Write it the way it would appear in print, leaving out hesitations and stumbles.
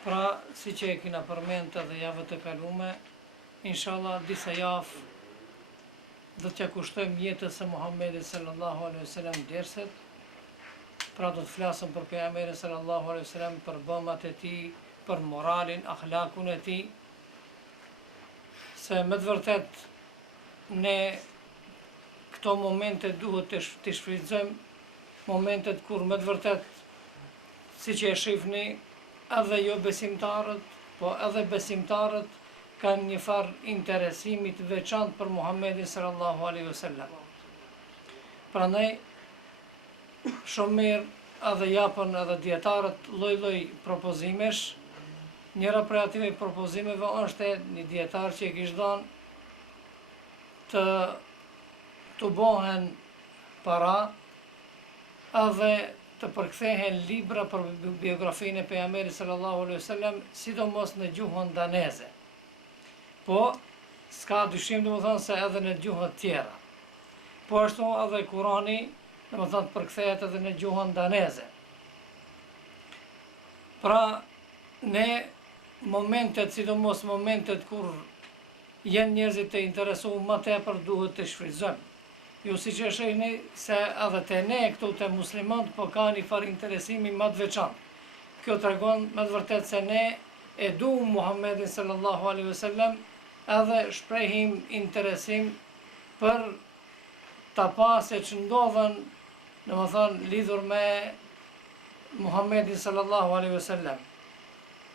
Pra, si që e kina përmend edhe javë të kalume, inshallah disa javë do t'ja kushtojmë jetës së Muhammedit sallallahu alaihi wasallam derset. Pra do të flasëm për pejgamberin sallallahu alaihi wasallam, për bëmat e tij, për moralin, akhlakun e tij. Se me të vërtet ne këto momente duhet të shfrytëzojmë, momentet kur me të vërtet, si që e shifni, edhe jo besimtarët, po edhe besimtarët kanë një farë interesimi të veçantë për Muhammedin sallallahu alaihi wasallam. Prandaj shumë mirë edhe japën edhe dietarët lloj-lloj propozimesh. Njëra prej atyre propozimeve është një dietar që e kishte dhënë të bëhen para edhe të përkthehen libra për biografinë e pejgamberit sallallahu alaihi wasallam, sidomos në gjuhën daneze. Po, s'ka dyshim domethënë se edhe në gjuhë të tjera. Po ashtu edhe Kurani, domethënë përkthehet edhe në gjuhën daneze. Pra, ne momentet, sidomos momentet kur janë njerëzit të interesuar më tepër, duhet të shfrytëzojmë. Ju si që shihni se edhe te ne këtu te muslimanët po ka një farë interesimi më të veçantë. Kjo tregon me të vërtetë se ne e duam Muhammedin sallallahu alaihi wasallam, edhe shprehim interesim për ta pasë që ndodhen, domethënë lidhur me Muhammedin sallallahu alaihi wasallam.